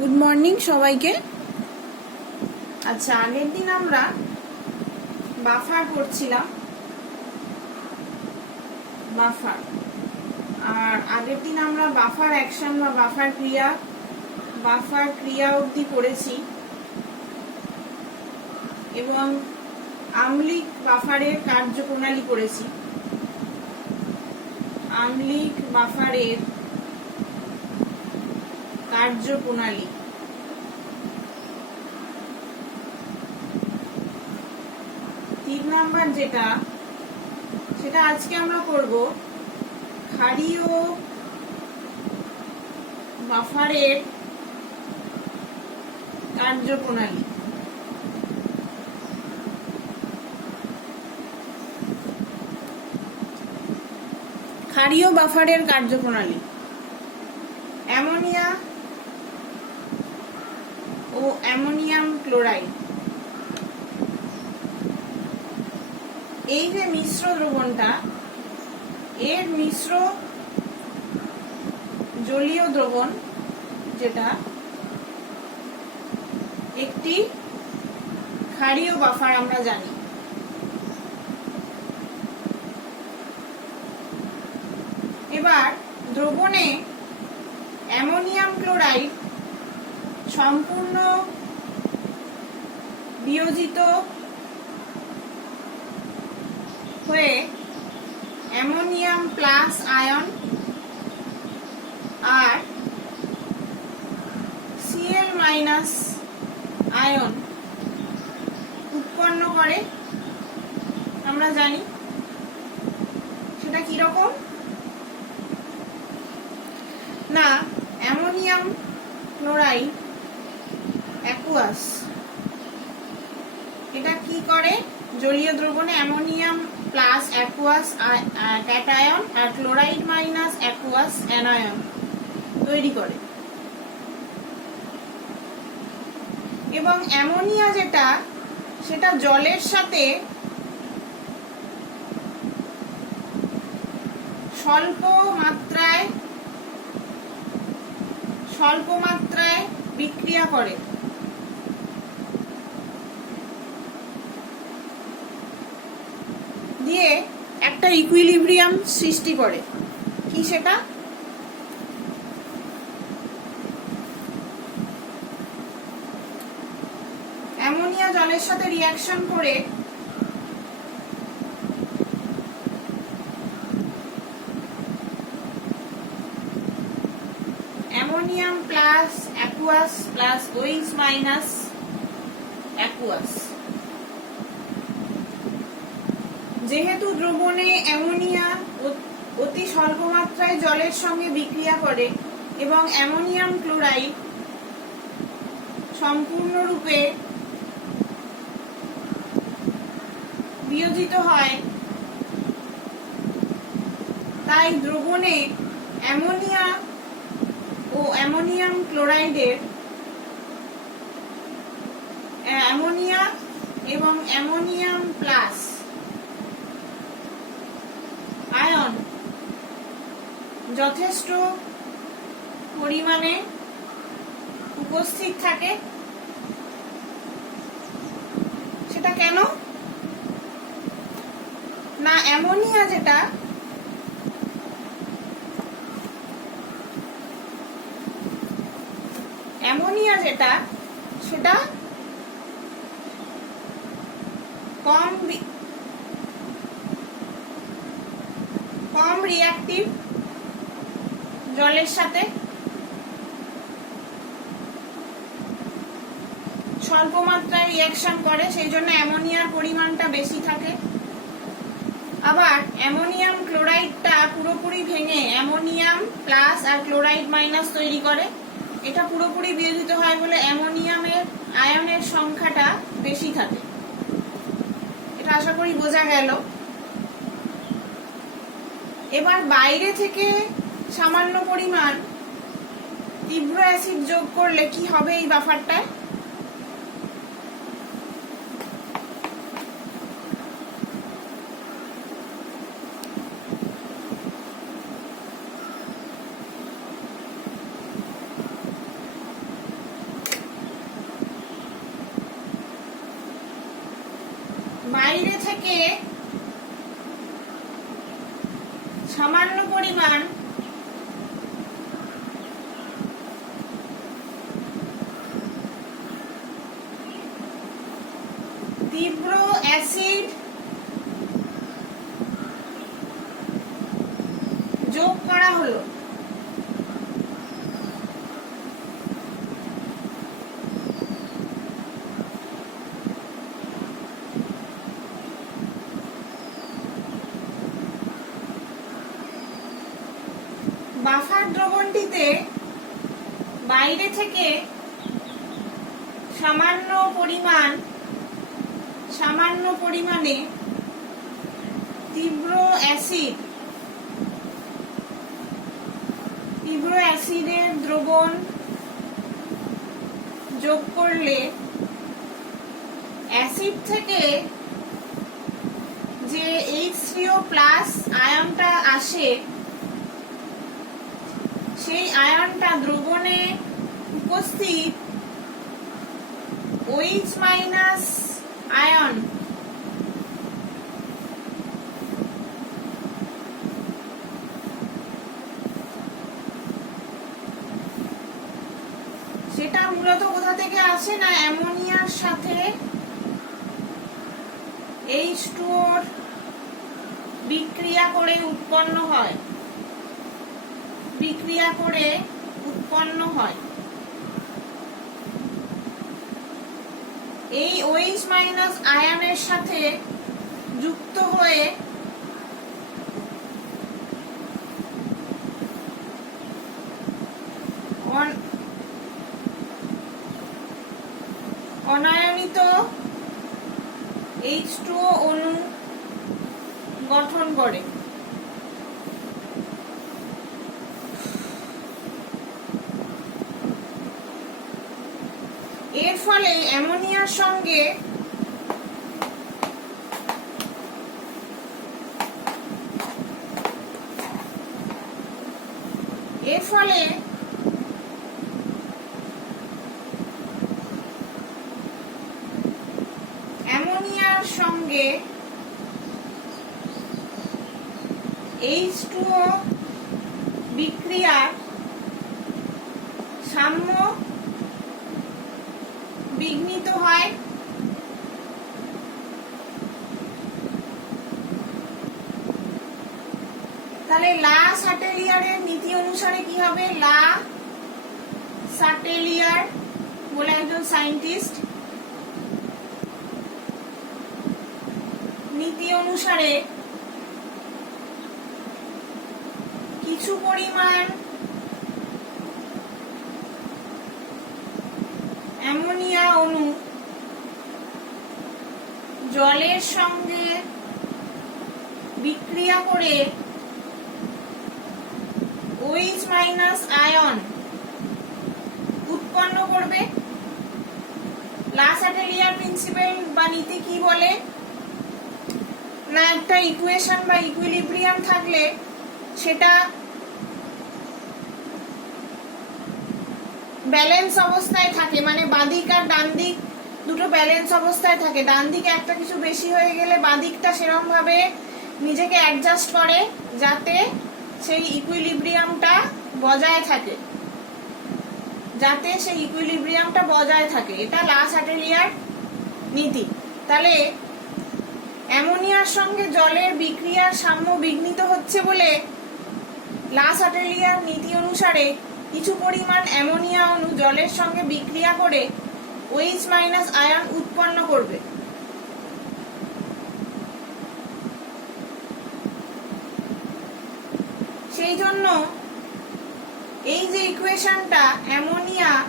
Good morning সবাইকে। আচ্ছা, আগের দিন আমরা বাফার করছিলাম, বাফার। আর আগের দিন আমরা বাফার অ্যাকশন বা বাফার ক্রিয়া অবধি পড়েছি এবং আম্লিক বাফারের কার্যপ্রণালী পড়েছি। আম্লিক বাফারের কার্যপ্রণালী। 3 নাম্বার যেটা, সেটা আজকে আমরা করব ক্ষারীয় বাফারের কার্যপ্রণালী। ক্ষারীয় বাফারের কার্যপ্রণালী। অ্যামোনিয়া ও অ্যামোনিয়াম ক্লোরাইড, এই যে মিশ্র দ্রবণটা, এর মিশ্র জলীয় দ্রবণ যেটা একটি ক্ষারীয় বাফার আমরা জানি। এবার দ্রবণে অ্যামোনিয়াম ক্লোরাইড সম্পূর্ণ বিয়োজিত হয়ে অ্যামোনিয়াম প্লাস আয়ন আর Cl মাইনাস আয়ন উৎপন্ন করে, আমরা জানি। সেটা কি রকম না, অ্যামোনিয়াম ক্লোরাইড অ্যাকুয়াস, এটা কি করে? জলীয় দ্রবণে অ্যামোনিয়াম প্লাস অ্যাকুয়াস ক্যাটায়ন আর ক্লোরাইড মাইনাস অ্যাকুয়াস অ্যানায়ন তৈরি করে। এবং অ্যামোনিয়া যেটা, সেটা জলের সাথে স্বল্প মাত্রায় বিক্রিয়া করে। দিয়ে একটা ইকুইলিব্রিয়াম সৃষ্টি করে। কি সেটা? অ্যামোনিয়া জলের সাথে রিঅ্যাকশন করে ammonium plus aqueous plus OH minus aqueous. যেহেতু দ্রবণে অ্যামোনিয়া অতি স্বল্প মাত্রায় জলের সঙ্গে বিক্রিয়া করে এবং অ্যামোনিয়াম ক্লোরাইড সম্পূর্ণরূপে বিয়োজিত হয়, তাই দ্রবণে অ্যামোনিয়া ও অ্যামোনিয়াম ক্লোরাইডের অ্যামোনিয়া এবং অ্যামোনিয়াম প্লাস আয়ন যথেষ্ট পরিমাণে উপস্থিত থাকে। সেটা কেন না, অ্যামোনিয়া যেটা, সেটা কম রিঅ্যাক্টিভ জলের সাথে, স্বল্প মাত্রায় রিঅ্যাকশন করে, সেই জন্য অ্যামোনিয়ার পরিমাণটা বেশি থাকে। আবার অ্যামোনিয়াম ক্লোরাইডটা পুরোপুরি ভেঙে অ্যামোনিয়াম প্লাস আর ক্লোরাইড মাইনাস তৈরি করে। এটা পুরোপুরি বিয়োজিত হয় বলে অ্যামোনিয়ামের আয়নের সংখ্যাটা বেশি থাকে। এটা আশা করি বোঝা গেল। এবার বাইরে থেকে সামান্য পরিমাণ তীব্র অ্যাসিড যোগ করলে কি হবে এই বাফারটায়? বাইরে থেকে সামান্য পরিমাণ তীব্র অ্যাসিড যোগ করা হলো। বাফার দ্রবণটিতে বাইরে থেকে সামান্য পরিমাণে তীব্র অ্যাসিডের দ্রবণ যোগ করলে অ্যাসিড থেকে যে H3O+ আয়নটা আসে, সেই আয়নটা দ্রবণে উপস্থিত OH- আয়ন সেটা মূলত কোথা থেকে আসে না, অ্যামোনিয়ার সাথে H2O বিক্রিয়া করে উৎপন্ন হয়। এই OH- আয়নের সাথে যুক্ত হয়ে অনায়নিত H2O অণু গঠন করে। এর ফলে অ্যামোনিয়ার সঙ্গে H2O বিক্রিয়ার সাম্য বিঘ্নিত হয়। তাহলে লা সাটেলিয়ারের নীতি অনুসারে কি হবে? লা সাটেলিয়ার বলে একজন সায়েন্টিস্ট, নীতি অনুসারে কিছু পরিমাণ অ্যামোনিয়া অণু জলের সঙ্গে বিক্রিয়া করে OH- আয়ন উৎপন্ন করবে। লা সাটেলিয়ার প্রিন্সিপাল বা নীতি কি বলে না, একটা ইকুয়েশন বা ইকুইলিব্রিয়াম থাকলে সেটা ব্যালেন্স অবস্থায় থাকে, মানে বাঁদিক আর ডান দিক দুটো ব্যালেন্স অবস্থায় থাকে। ডান দিকে একটা কিছু বেশি হয়ে গেলে বাঁদিকটা সেরকম ভাবে নিজেকে অ্যাডজাস্ট করে যাতে সেই ইকুইলিব্রিয়ামটা বজায় থাকে, এটা লা সাটেলিয়ার নীতি। তাহলে অ্যামোনিয়ার সঙ্গে জলের বিক্রিয়ার সাম্য বিঘ্নিত হচ্ছে বলে লা সাটেলিয়ার নীতি অনুসারে কিছু পরিমাণ অ্যামোনিয়া অণু জলের সঙ্গে বিক্রিয়া করে OH- আয়ন উৎপন্ন করবে। সেই জন্য এই যে ইকুয়েশনটা অ্যামোনিয়া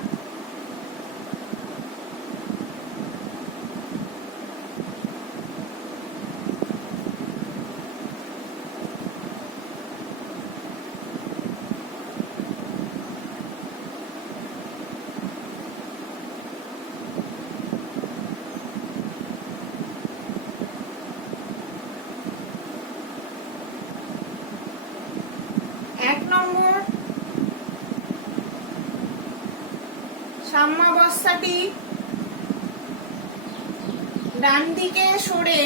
সাম্যাবস্থাটি ডান দিকে সরে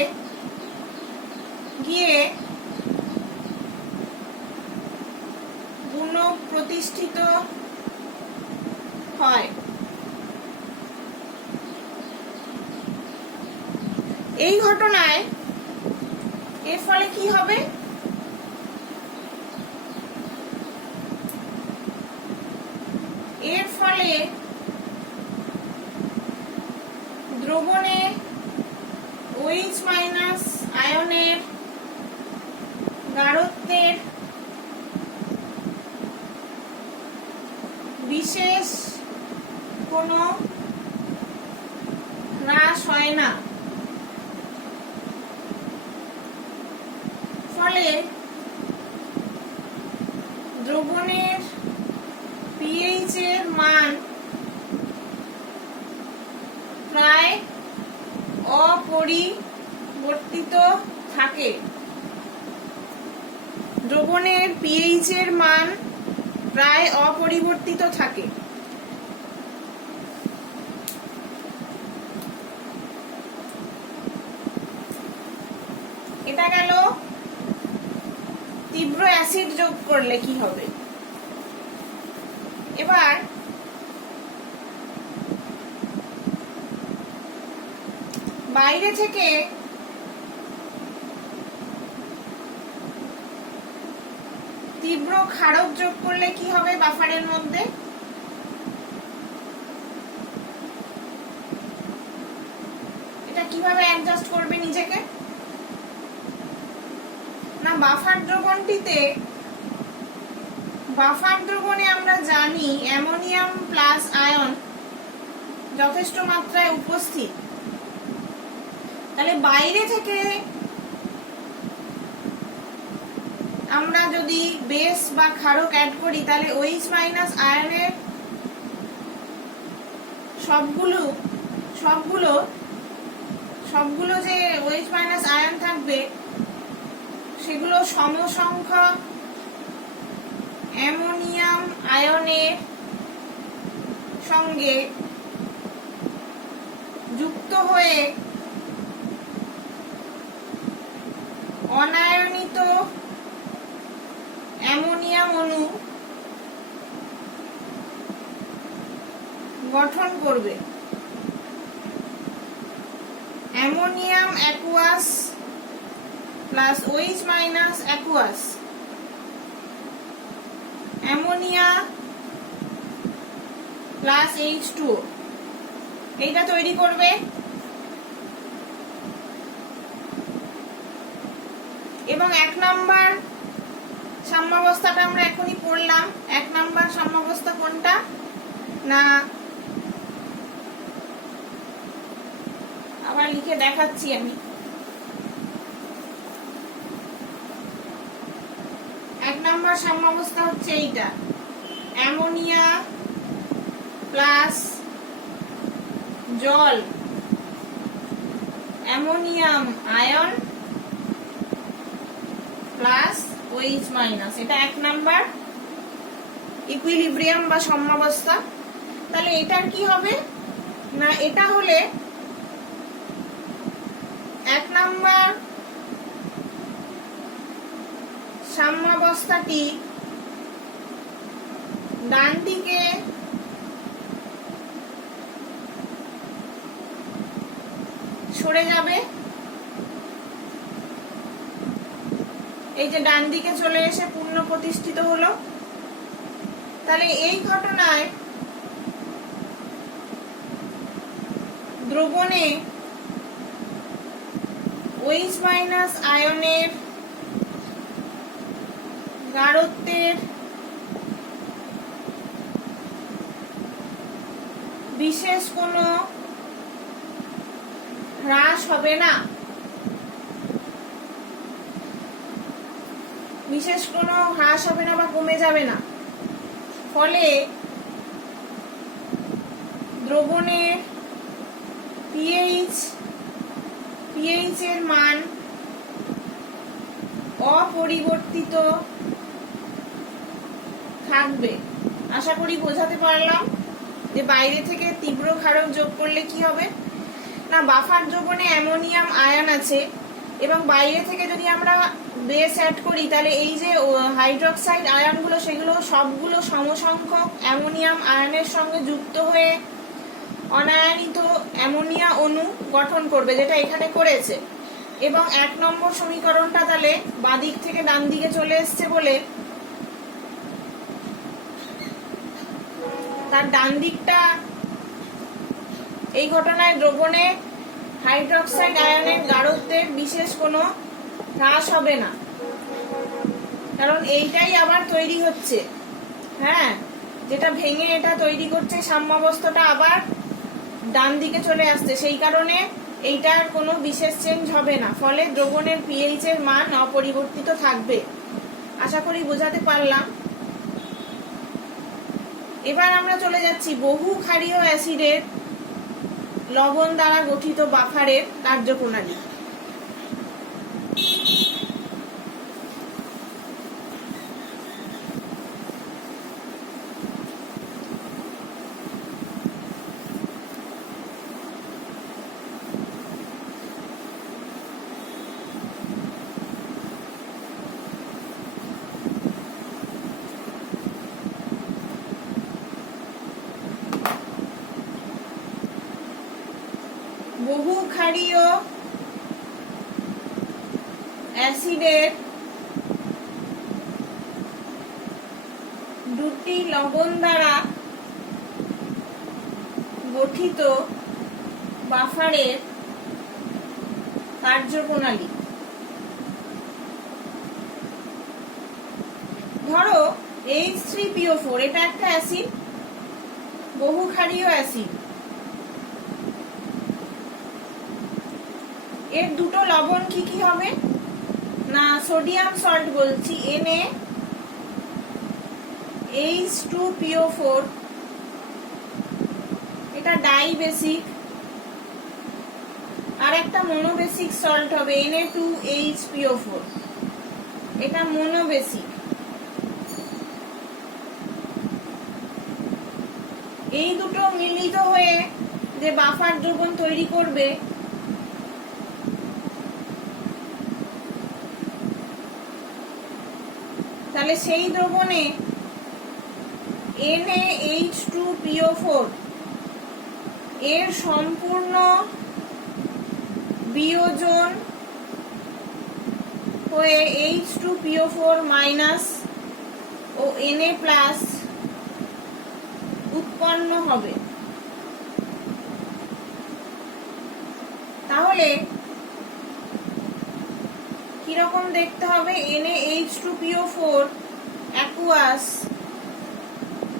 গিয়ে গুণক প্রতিষ্ঠিত হয়। এই ঘটনায় এর ফলে কি হবে? এর ফলে দ্রবণে OH মাইনাস আয়নের গাঢ়ত্বের বিশেষ কোনো হ্রাস হয় না। ফলে দ্রবণের pH এর মান প্রায় অপরিবর্তিত থাকে। দ্রবণের pH এর মান প্রায় অপরিবর্তিত থাকে। এটা গেল তীব্র অ্যাসিড যোগ করলে কি হবে। এবার বাইরে থেকে তীব্র ক্ষারক যোগ করলে কি হবে বাফারের মধ্যে? এটা কিভাবে অ্যাডজাস্ট করবে নিজেকে? না, বাফার দ্রবণে আমরা জানি অ্যামোনিয়াম প্লাস আয়ন যথেষ্ট মাত্রায় উপস্থিত। তাহলে বাইরে থেকে আমরা যদি বেস বা ক্ষারক অ্যাড করি তাহলে OH মাইনাস আয়নের সবগুলো যে OH মাইনাস আয়ন থাকবে সেগুলো সমসংখ্যক অ্যামোনিয়াম আয়নের সঙ্গে যুক্ত হয়ে অনায়নিত অ্যামোনিয়াম অণু গঠন করবে। Ammonium aqueous plus OH minus aqueous ammonia plus H2O এইটা তৈরি করবে। এবং 1 নম্বর সাম্যাবস্থাটা আমরা এখনই পড়লাম। 1 নম্বর সাম্যাবস্থা কোনটা? না, আবার লিখে দেখাচ্ছি আমি। 1 নম্বর সাম্যাবস্থা হচ্ছে এইটা, অ্যামোনিয়া প্লাস জল, ammonium ion plus OH minus. এটা 1 নাম্বার ইকুইলিব্রিয়াম বা সাম্যাবস্থা। তাহলে এটার কি হবে? না, এটা হলে 1 নাম্বার সাম্যাবস্থাটি ডান দিকে সরে যাবে। এই যে ডান দিকে চলে এসে পূর্ণ প্রতিষ্ঠিত হলো। তাহলে এই ঘটনায় দ্রবণে OH মাইনাস আয়নের গাঢ়ত্বের বিশেষ কোনো হ্রাস হবে না। বিশেষ কোনো হ্রাস হবে না বা কমে যাবে না। ফলে দ্রবণের pH এর মান অপরিবর্তিত থাকবে। আশা করি বোঝাতে পারলাম যে বাইরে থেকে তীব্র ক্ষারক যোগ করলে কি হবে। না, না, বাফার দ্রবণে অ্যামোনিয়াম আয়ন আছে এবং বাইরে থেকে যদি আমরা বেস অ্যাড করি তাহলে এই যে হাইড্রোক্সাইড আয়নগুলো সেগুলো সবগুলো সমসংখ্যক অ্যামোনিয়াম আয়নের সঙ্গে যুক্ত হয়ে অনায়নিত অ্যামোনিয়া অণু গঠন করবে, যেটা এখানে করেছে। এবং 1 নম্বর সমীকরণটা তাহলে বাঁদিক থেকে ডান দিকে চলে এসছে বলে তার ডান দিকটা এই ঘটনায় দ্রবণে হাইড্রোক্সাইড আয়নের গাঢ়ত্বের বিশেষ কোনো হ্রাস হবে না, কারণ এইটাই আবার তৈরি হচ্ছে। হ্যাঁ, যেটা ভেঙে এটা তৈরি করছে সাম্যাবস্থাটা আবার ডান দিকে চলে আসছে, সেই কারণে এইটার কোনো বিশেষ চেঞ্জ হবে না, ফলে দ্রবণের পিএইচ এর মান অপরিবর্তিত থাকবে। আশা করি বোঝাতে পারলাম। এবার আমরা চলে যাচ্ছি বহু ক্ষারীয় অ্যাসিডের লবণ দ্বারা গঠিত বাফারের কার্যপ্রণালী। বহু ক্ষারীয় অ্যাসিডের দুটি লবণ দ্বারা গঠিত বাফারের কার্যপ্রণালী। ধরো H3PO4 এটা একটা অ্যাসিড, বহু ক্ষারীয় অ্যাসিড। এর দুটো লবণ কি কি হবে না, সোডিয়াম সল্ট বলছি NaH2PO4, এটা ডাই বেসিক, আর একটা মনোবেসিক সল্ট হবে Na2HPO4, এটা মনোবেসিক। এই দুটো মিলিত হয়ে যে বাফার দ্রবণ তৈরি করবে তাহলে সেই দ্রবণে NaH2PO4 এর সম্পূর্ণ বিয়োজন হয়ে H2PO4 মাইনাস ও Na+ উৎপন্ন হবে। তাহলে কিরকম দেখতে হবে, NaH2PO4 অ্যাকুয়াস,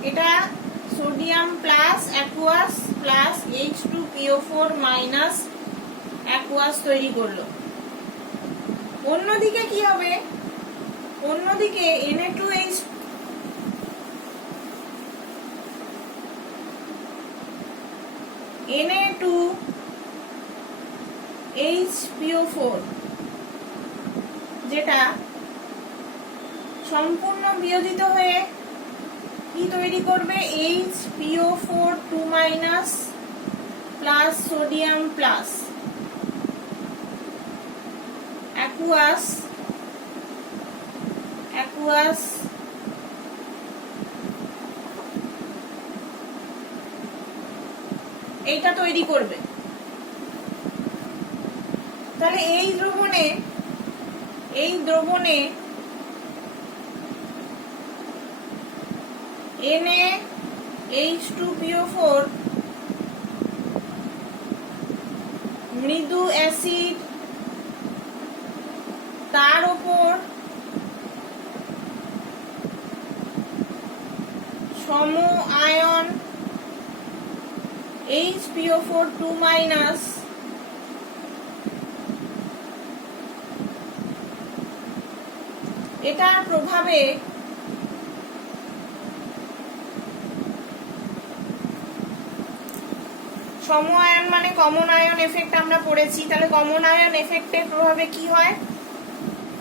এটা sodium plus aqueous plus H2PO4 minus aqueous তৈরি করলো। অন্যদিকে কি হবে, অন্যদিকে Na2HPO4 যেটা সম্পূর্ণ বিয়োজিত হয়ে কি তৈরি করবে, HPO4 2- plus sodium plus aqueous aqueous এইটা তৈরি করবে। তাহলে এই দ্রবণে NaH2PO4 মৃদু অ্যাসিড, তার উপর সম আয়ন HPO4 2- এটার প্রভাবে সম আয়ন মানে কমন আয়ন এফেক্ট আমরা পড়েছি। তাহলে কমন আয়ন এফেক্টের প্রভাবে কি হয়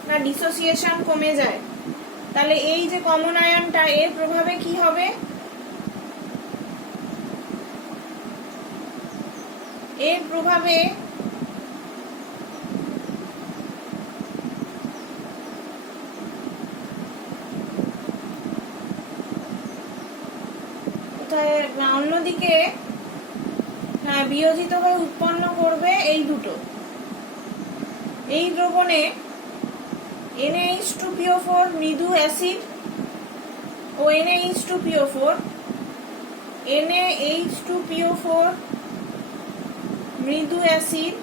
না, ডিসোসিয়েশন কমে যায়। তাহলে এই যে কমন আয়নটা, এর প্রভাবে কি হবে, এর প্রভাবে অন্যদিকে বিয়োজিত হয়ে উৎপন্ন করবে এই দুটো। এই দ্রবণে NaH2PO4 মৃদু অ্যাসিড ও NaH2PO4 NaH2PO4 মৃদু অ্যাসিড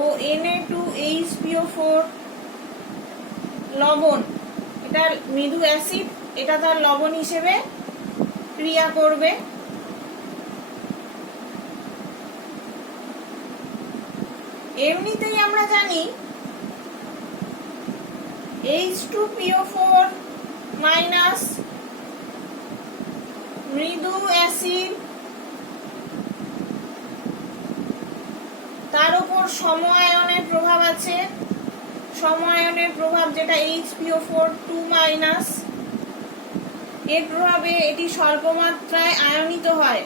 ও Na2HPO4 লবণ, এটা মৃদু অ্যাসিড, এটা তার লবণ হিসেবে ক্রিয়া করবে। এমনিতেই আমরা জানি H2PO4 মাইনাস মৃদু অ্যাসিড, তার উপর সম আয়নের প্রভাব আছে, সম আয়নের প্রভাব যেটা HPO4 2-, এর প্রভাবে এটি স্বল্প মাত্রায় আয়নিত হয়।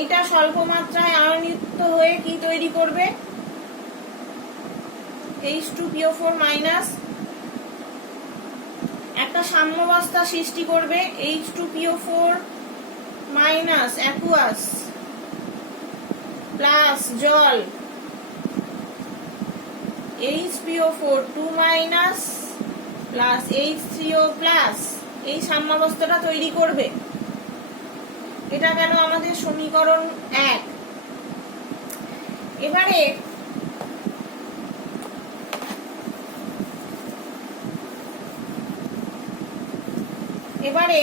এটা স্বল্প মাত্রায় আয়নিত হয়ে কি তৈরি করবে? H2PO4- একটা সাম্যাবস্থা সৃষ্টি করবে। H2PO4- অ্যাকুয়াস প্লাস জল, HPO4 2- প্লাস H3O+, এই সাম্যাবস্থাটা তৈরি করবে। এটা গেল আমাদের সমীকরণ 1। এবারে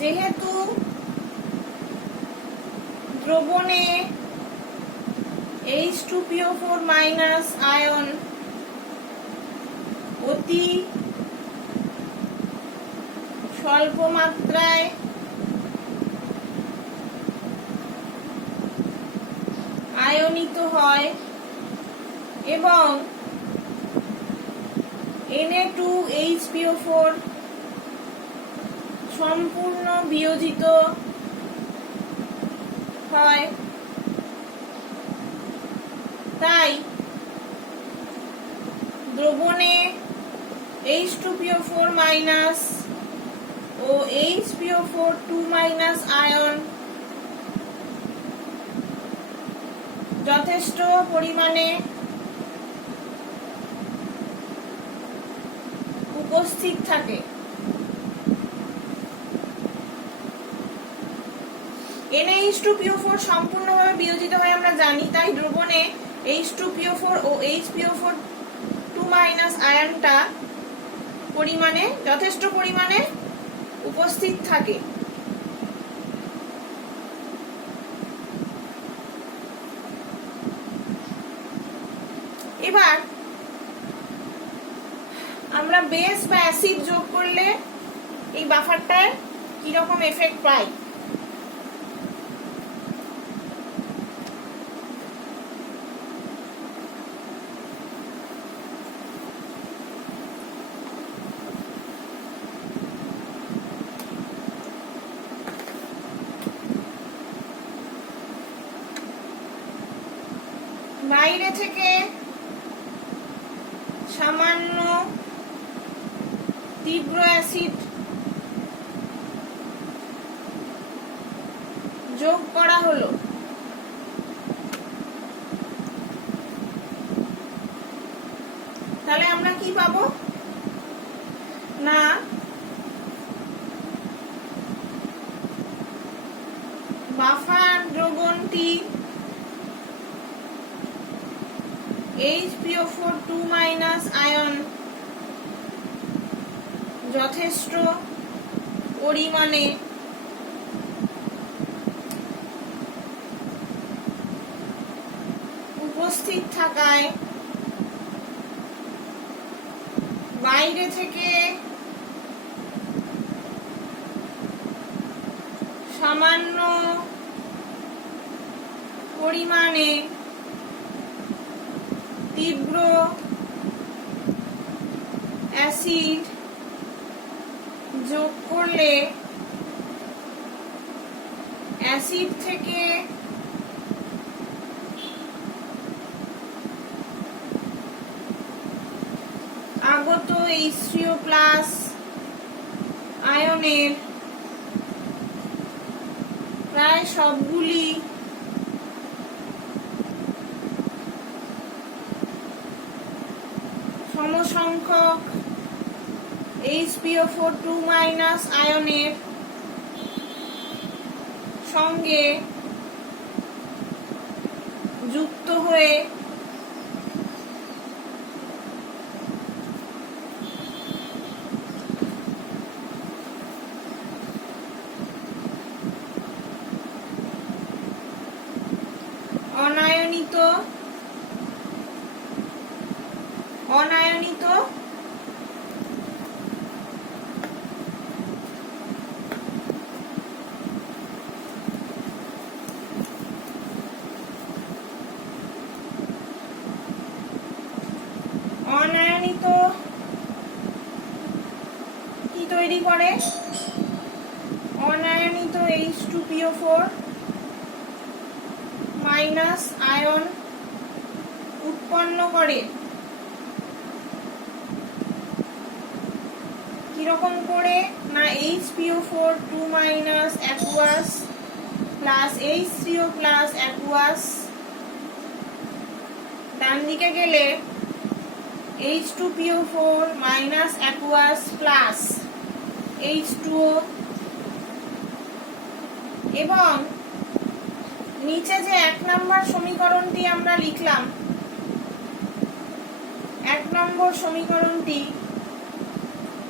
যেহেতু দ্রবণে H2PO4- আয়ন অতি স্বল্প মাত্রায় আয়নিত হয় এবং Na2HPO4 সম্পূর্ণ বিয়োজিত হয়, তাই দ্রবণে H2PO4- ও HPO4 2- আয়ন যথেষ্ট পরিমাণে উপস্থিত থাকে। NaH2PO4 সম্পূর্ণভাবে বিয়োজিত হয় আমরা জানি, তাই দ্রবণে H2PO4 ও HPO4 2- আয়নটা যথেষ্ট পরিমাণে উপস্থিত থাকে। এবার আমরা বেস বা অ্যাসিড যোগ করলে এই বাফারটার কিরকম এফেক্ট পাই। বাইরে থেকে সামান্য তীব্র অ্যাসিড যোগ করা হলো, তাহলে আমরা কি পাবো না বাফার দ্রবণটি HPO4 2- আয়ন যথেষ্ট পরিমাণে উপস্থিত থাকায় বাইরে থেকে সামান্য পরিমাণে তীব্র অ্যাসিড যোগ করলে অ্যাসিড থেকে আগত H3O+ আয়নের প্রায় সবগুলি সমসংখ্যক HPO4 আয়নের সঙ্গে যুক্ত হয়ে অনায়নিত কি তৈরি করে? অনায়নিত H2PO4 আয়ন উৎপন্ন করে। কিরকম করে? না HPO4 aqueous plus H3O+ aqueous, ডান দিকে গেলে H2PO4 aqueous প্লাস H2O, এবং নিচে যে 1 নম্বর সমীকরণটি আমরা লিখলাম, 1 নম্বর সমীকরণটি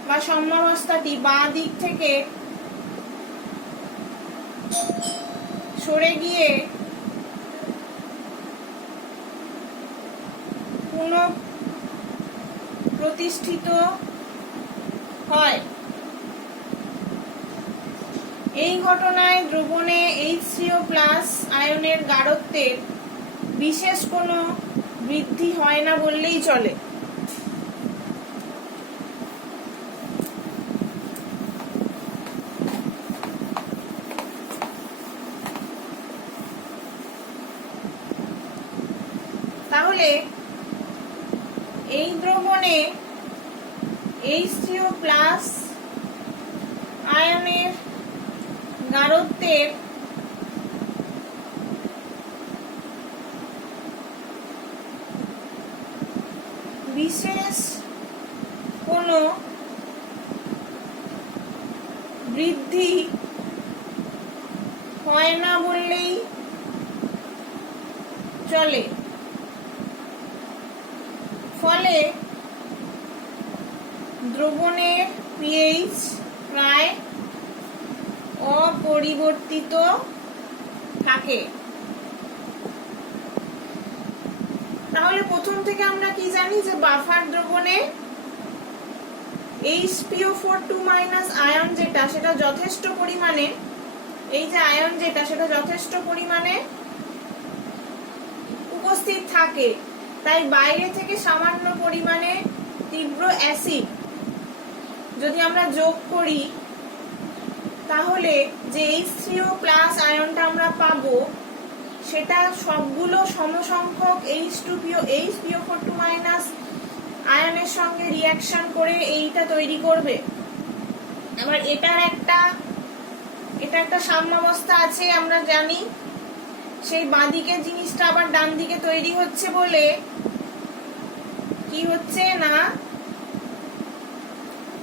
বা সাম্যাবস্থাটি বাঁ দিক থেকে সরে গিয়ে পুনঃপ্রতিষ্ঠিত হয়। এই ঘটনায় দ্রবণে H3O+ আয়নের গাঢ়ত্বের বিশেষ কোনো বৃদ্ধি হয় না বললেই চলে। তাহলে এই দ্রবণে H3O+ আয়নের গাঢ়ত্বের বিশেষ কোনো বৃদ্ধি হয় না বললেই চলে। ফলে দ্রবণের pH প্রায় অপরিবর্তিত থাকে। তাহলে প্রথম থেকে আমরা কি জানি যে বাফার দ্রবণে HPO4 আয়ন যেটা, সেটা যথেষ্ট পরিমাণে, এই যে আয়ন যেটা, সেটা যথেষ্ট পরিমাণে উপস্থিত থাকে। তাই বাইরে থেকে সামান্য পরিমাণে তীব্র অ্যাসিড যদি আমরা যোগ করি, তাহলে যে H3O+ আয়নটা আমরা পাবো সেটা সবগুলো সমসংখ্যক HPO4 আয়নের সঙ্গে রিঅ্যাকশন করে এইটা তৈরি করবে। আবার এটা একটা সাম্যাবস্থা আছে, আমরা জানি। সেই বাঁদিকে জিনিসটা আবার ডান দিকে তৈরি হচ্ছে বলে কি হচ্ছে না,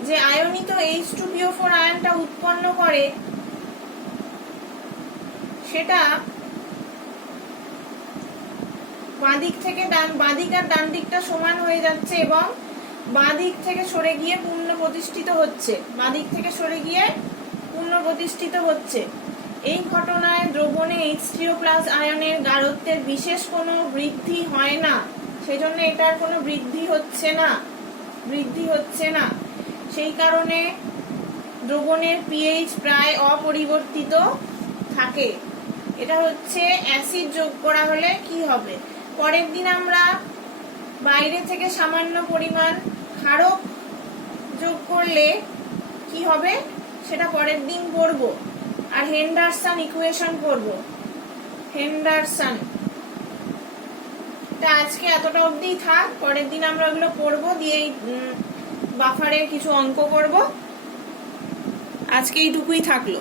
যে আয়নিত H2PO4 আয়নটা উৎপন্ন করে সেটা বাঁদিক থেকে বাঁদিক আর ডান দিকটা সমান হয়ে যাচ্ছে এবং বাঁদিক থেকে সরে গিয়ে পুনঃপ্রতিষ্ঠিত হচ্ছে, বাঁদিক থেকে সরে গিয়ে পুনঃপ্রতিষ্ঠিত হচ্ছে। এই ঘটনায় দ্রবণে H3O+ আয়নের গাঢ়ত্বের বিশেষ কোনো বৃদ্ধি হয় না, সেজন্য এটার কোনো বৃদ্ধি হচ্ছে না। সেই কারণে দ্রবণের pH প্রায় অপরিবর্তিত থাকে। এটা হচ্ছে অ্যাসিড যোগ করা হলে কি হবে। পরের দিন আমরা বাইরে থেকে সামান্য পরিমাণ ক্ষারক যোগ করলে কি হবে সেটা পরের দিন পড়বো। আর হেন্ডারসন ইকুয়েশন পড়বো, হেন্ডারসন। তা আজকে এতটা অবধি থাক, পরের দিন আমরা ওগুলো পড়বো, দিয়ে বাফারের কিছু অঙ্ক করব। আজকে এইটুকুই থাকলো।